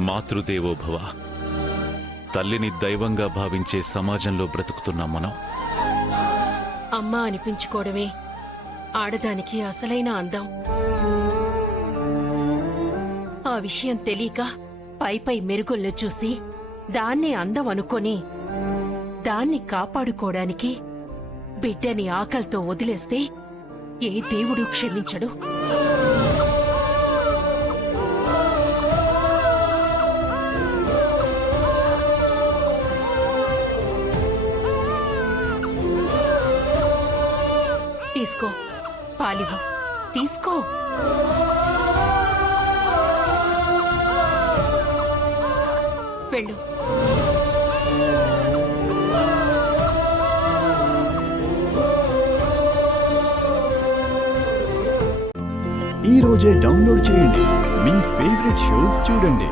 మాతృదేవోభవ. తల్లిని దైవంగా భావించే సమాజంలో బ్రతుకుతున్నాం మనం. అమ్మ అనిపించుకోవడమే ఆడదానికి అసలైన అందం. ఆ విషయం తెలియక పై మెరుగుల్ని చూసి దాన్ని అందం అనుకొని దాన్ని కాపాడుకోవడానికి బిడ్డని ఆకలితో వదిలేస్తే ఏ దేవుడు క్షమించడు. తీసుకో, పాలివ్వు, తీసుకో. వెళ్ళు. ఈ రోజే డౌన్లోడ్ చేయండి. మీ ఫేవరెట్ షోస్ చూడండి.